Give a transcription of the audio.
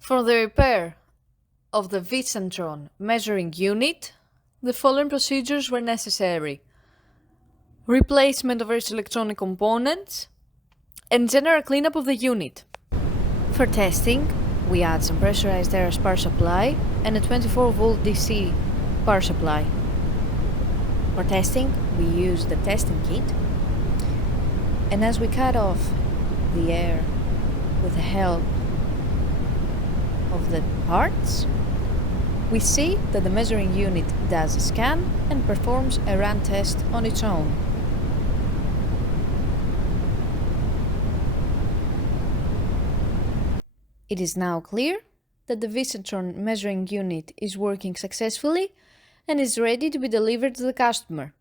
For the repair of the Visatron measuring unit, the following procedures were necessary: replacement of its electronic components and general cleanup of the unit. For testing, we add some pressurized air as power supply and a 24-volt DC power supply. For testing, we use the testing kit, and as we cut off the air with the help of the parts, we see that the measuring unit does a scan and performs a run test on its own. It is now clear that the Visatron measuring unit is working successfully and is ready to be delivered to the customer.